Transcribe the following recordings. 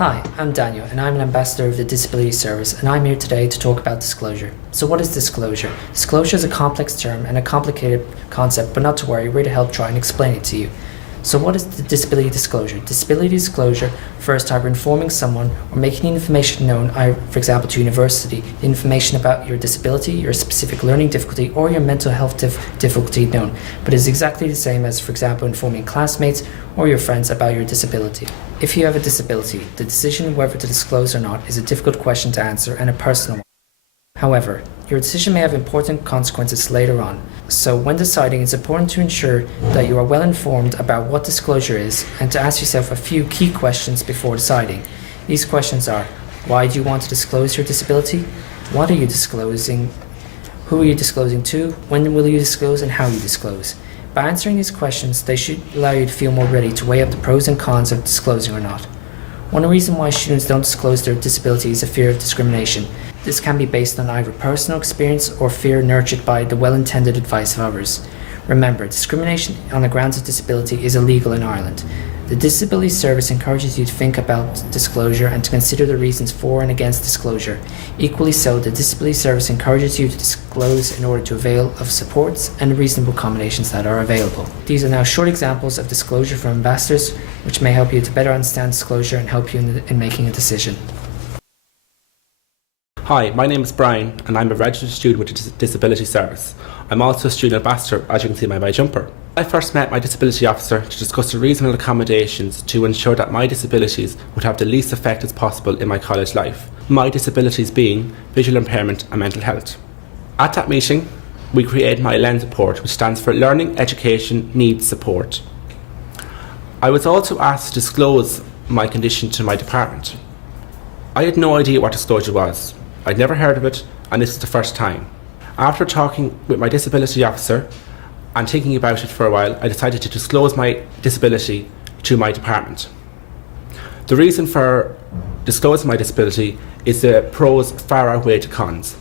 Hi, I'm Daniel, and I'm an ambassador of the Disability Service, and I'm here today to talk about disclosure. So what is disclosure? Disclosure is a complex term and a complicated concept, but not to worry, we're here to help try and explain it to you. So what is the disability disclosure? Disability disclosure refers to either informing someone or making information known, for example to university, information about your disability, your specific learning difficulty, or your mental health difficulty known, but is exactly the same as, for example, informing classmates or your friends about your disability. If you have a disability, the decision whether to disclose or not is a difficult question to answer and a personal one. However, your decision may have important consequences later on, so when deciding it's important to ensure that you are well informed about what disclosure is and to ask yourself a few key questions before deciding. These questions are: why do you want to disclose your disability? What are you disclosing? Who are you disclosing to? When will you disclose, and how you disclose? By answering these questions, they should allow you to feel more ready to weigh up the pros and cons of disclosing or not. One reason why students don't disclose their disability is a fear of discrimination. This can be based on either personal experience or fear nurtured by the well-intended advice of others. Remember, discrimination on the grounds of disability is illegal in Ireland. The Disability Service encourages you to think about disclosure and to consider the reasons for and against disclosure. Equally so, the Disability Service encourages you to disclose in order to avail of supports and reasonable accommodations that are available. These are now short examples of disclosure from ambassadors, which may help you to better understand disclosure and help you in making a decision. Hi, my name is Brian and I'm a registered student with the Disability Service. I'm also a student ambassador, as you can see by my jumper. I first met my disability officer to discuss the reasonable accommodations to ensure that my disabilities would have the least effect as possible in my college life. My disabilities being visual impairment and mental health. At that meeting, we created my LENS report, which stands for Learning Education Needs Support. I was also asked to disclose my condition to my department. I had no idea what disclosure was. I'd never heard of it, and this is the first time. After talking with my disability officer and thinking about it for a while, I decided to disclose my disability to my department. The reason for disclosing my disability is the pros far outweigh the cons.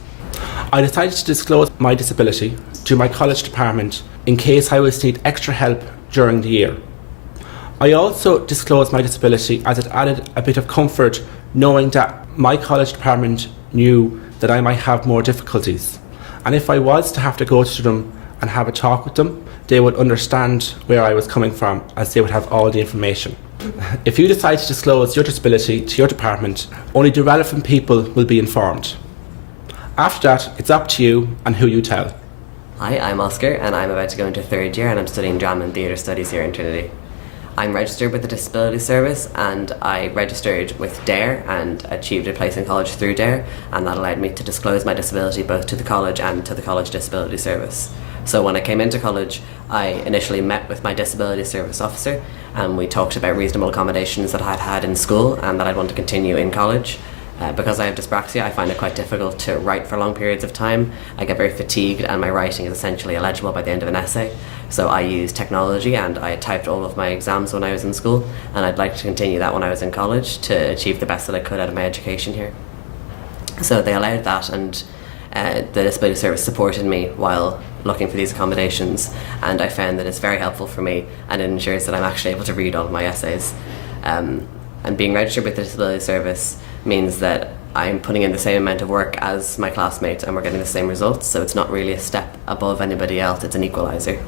I decided to disclose my disability to my college department in case I was to need extra help during the year. I also disclosed my disability as it added a bit of comfort knowing that my college department knew that I might have more difficulties. And if I was to have to go to them and have a talk with them, they would understand where I was coming from, as they would have all the information. If you decide to disclose your disability to your department, only the relevant people will be informed. After that, it's up to you and who you tell. Hi, I'm Oscar and I'm about to go into third year and I'm studying drama and theatre studies here in Trinity. I'm registered with the Disability Service and I registered with DARE and achieved a place in college through DARE, and that allowed me to disclose my disability both to the college and to the college Disability Service. So when I came into college, I initially met with my Disability Service officer and we talked about reasonable accommodations that I'd had in school and that I'd want to continue in college. Because I have dyspraxia, I find it quite difficult to write for long periods of time. I get very fatigued and my writing is essentially illegible by the end of an essay. So I use technology and I typed all of my exams when I was in school, and I'd like to continue that when I was in college to achieve the best that I could out of my education here. So they allowed that, and the Disability Service supported me while looking for these accommodations, and I found that it's very helpful for me and it ensures that I'm actually able to read all of my essays. And being registered with the Disability Service means that I'm putting in the same amount of work as my classmates and we're getting the same results, so it's not really a step above anybody else, it's an equaliser.